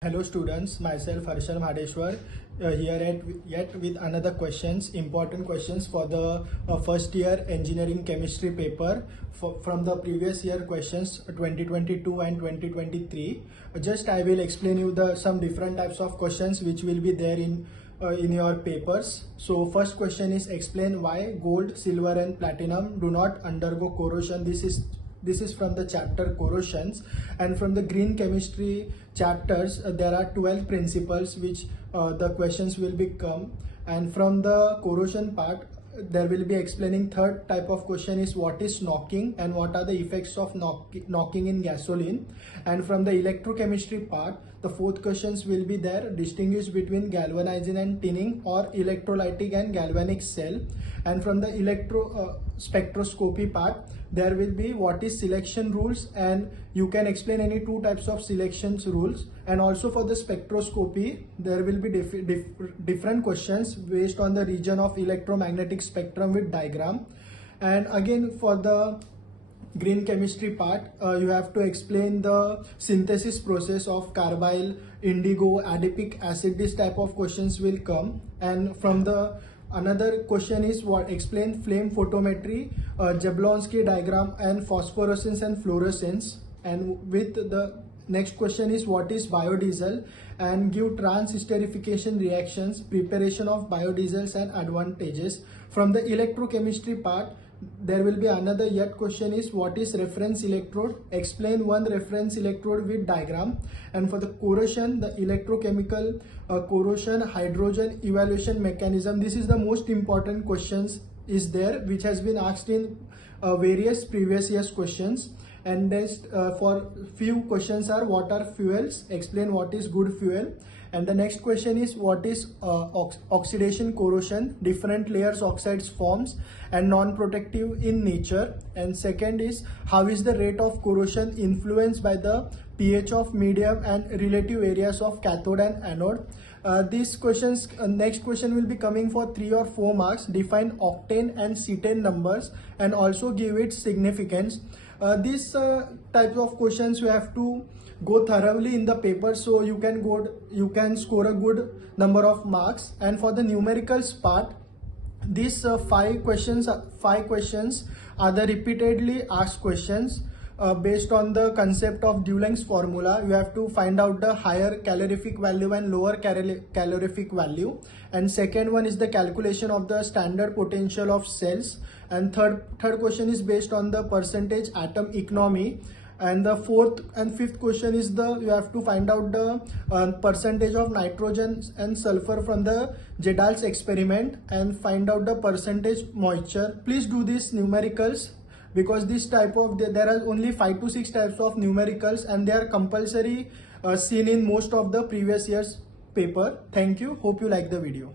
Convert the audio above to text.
Hello students, myself Harshal Madeshwar here yet with another questions, important questions for the first year engineering chemistry paper from the previous year questions 2022 and 2023. Just I will explain you some different types of questions which will be there in your papers. So first question is explain why gold, silver and platinum do not undergo corrosion. This is from the chapter corrosions, and from the green chemistry chapters there are 12 principles which the questions will become, and from the corrosion part there will be explaining. Third type of question is what is knocking and what are the effects of knocking in gasoline. And from the electrochemistry part, the fourth questions will be there, distinguish between galvanizing and tinning or electrolytic and galvanic cell. And from the spectroscopy part there will be what is selection rules, and you can explain any two types of selections rules. And also for the spectroscopy there will be different questions based on the region of electromagnetic spectrum with diagram. And again for the green chemistry part you have to explain the synthesis process of carbyl, indigo, adipic acid. This type of questions will come. And from the another question is what explain flame photometry, Jablonski diagram and phosphorescence and fluorescence. And with the next question is what is biodiesel, and give trans-esterification reactions, preparation of biodiesels and advantages. From the electrochemistry part there will be another yet question is what is reference electrode, explain one reference electrode with diagram. And for the corrosion, the electrochemical corrosion hydrogen evaluation mechanism. This is the most important questions is there which has been asked in various previous years questions. And next for few questions are what are fuels, explain what is good fuel. And the next question is what is oxidation corrosion, different layers oxides forms and non-protective in nature. And second is how is the rate of corrosion influenced by the pH of medium and relative areas of cathode and anode. These questions, next question will be coming for 3 or 4 marks. Define octane and cetane numbers and also give its significance. These types of questions you have to go thoroughly in the paper, so you can score a good number of marks. And for the numericals part, these 5 questions are the repeatedly asked questions based on the concept of Dulong's formula. You have to find out the higher calorific value and lower calorific value. And second one is the calculation of the standard potential of cells. And third question is based on the percentage atom economy. And the fourth and fifth question is you have to find out the percentage of nitrogen and sulfur from the Jedal's experiment and find out the percentage moisture. Please do these numericals because this type of there are only 5 to 6 types of numericals and they are compulsory seen in most of the previous year's paper. Thank you. Hope you like the video.